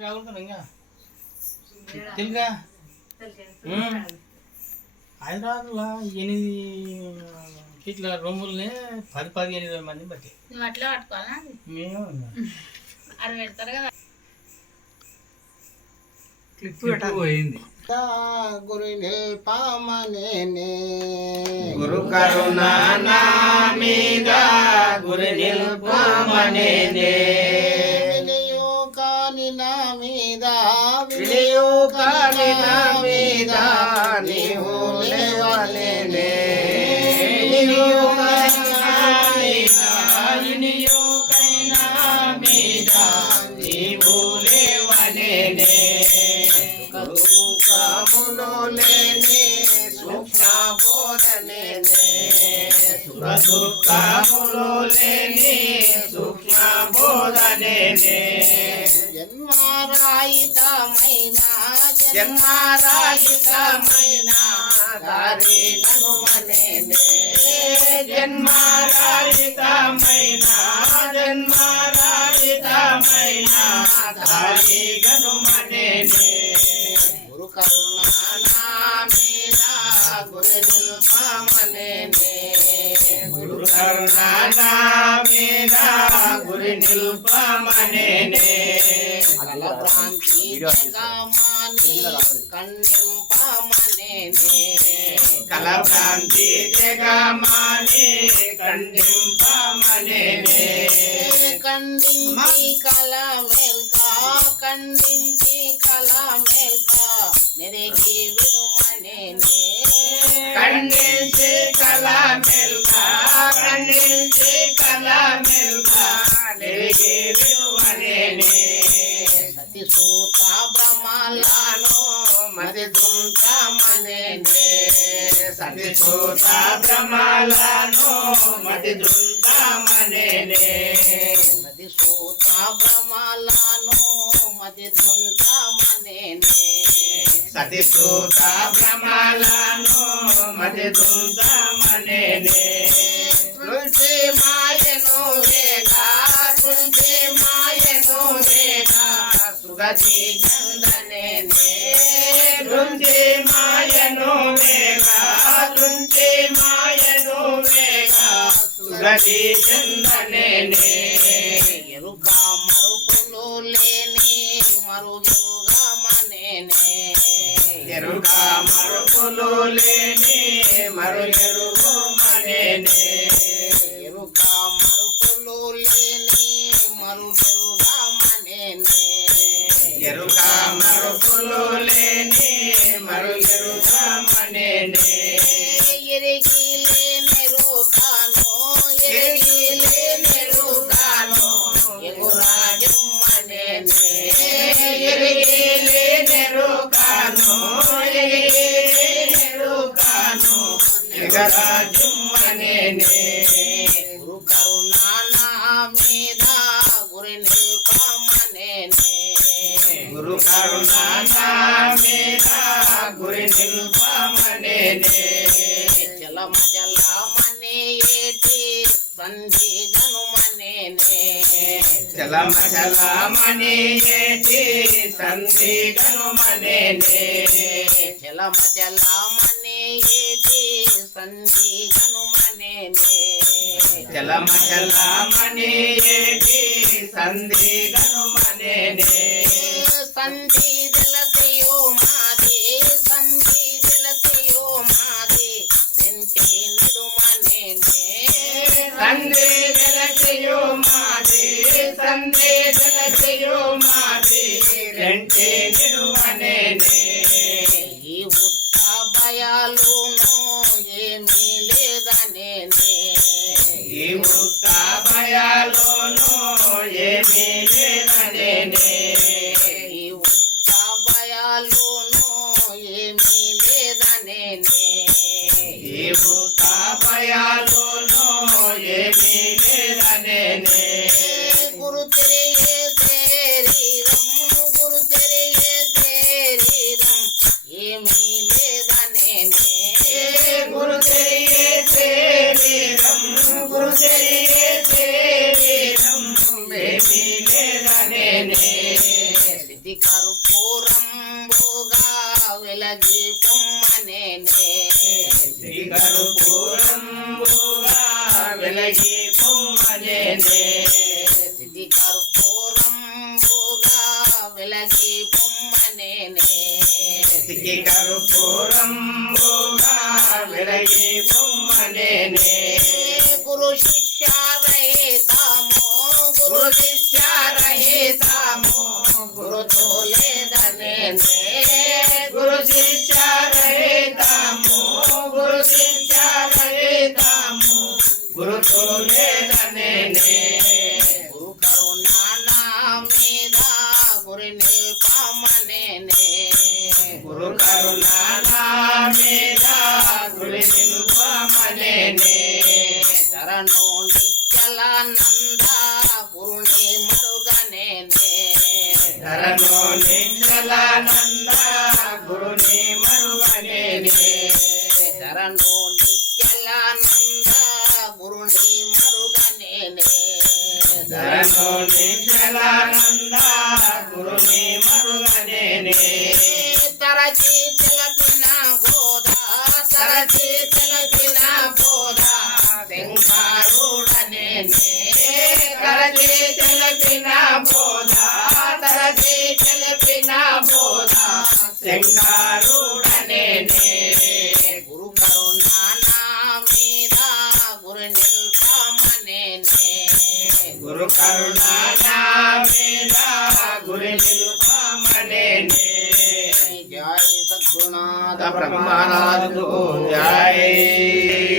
రాగుంటాను ఇంకా? తెలుగా? హైదరాబాద్లో ఎనిమిది ఇట్లా రూముల్ని పది పది ఎనిమిది మంది బట్టి. నువ్వు అట్లా పట్టుకోవాలా? మేము అది పెడతారు కదా. పోయింది. గురు నిల్పామనే గురు కరుణ నా మీద గురు నిల్పమనే మీద వినియు కాని నా మీద నీవు సుఖ దుఃఖములో లేని సూక్ష్మ బోధనే జన్మారాయితమైన దారి కనుమనే గురు నిల్పమనే అగల భ్రాంతి జగమాని ఖండింపమనే కలభ్రాంతి జగమాని ఖండింపమనే ఖండించి కల మేల్క ఖండించి కల మేల్క నెరిగి మతి సూత బ్రహ్మలాను మతి దుంత మనే సతి సూత బ్రహ్మలాను మతి దుంత మనే మతి సూత బ్రహ్మలాను మతి దుంత మనే సతి సూత బ్రహ్మలాను మతి దుంత మనే తులసి మాయ సుగతి మాయను వేగా రుచి మాయను వేగా సుగతి చందనేనే ఎరుక మరుపులు లేని మరుగుగా మనేనే మరుపులు లేని మరు ఎరుగు మనేనే ఎగరాజు గురు కరుణా నా మీద గురి నిల్పమనేనే. గురు కరుణ నా మీద గురి జలమ జలమనే ఏటి సంధి ఏటి సంధి జలమ జలమనే ఏటి సంధి గనుమనేనే చలమ చలమని ఏటి సంధి జలతయో మాది సంధి జలతయో మాది రెంటి నిడుమనేనే సంధి వెలసియో మాది సంధి వెలసియో మాది రెంటి నిడుమనేనే ఈ ఈ భయాలోను ఏమీ వెలగి పొమ్మనేనే కర్పూరంబుగా వెలగి పొమ్మనేనే స్థితి కర్పూరంబుగా వెలగి పొమ్మనేనే స్థితి కర్పూరంబుగా వెలగి పొమ్మనేనే గురు శిష్యారహితము గురు శిష్యారహితము గురుతో లేదనే ధరను గురుని తరచి తెలపిన బోధ తరచి తెలపిన బోధ శంకారుడనే తరచి తెలపిన బోధ తరచి తెలపిన బోధ प्रमाणादिको न्याये।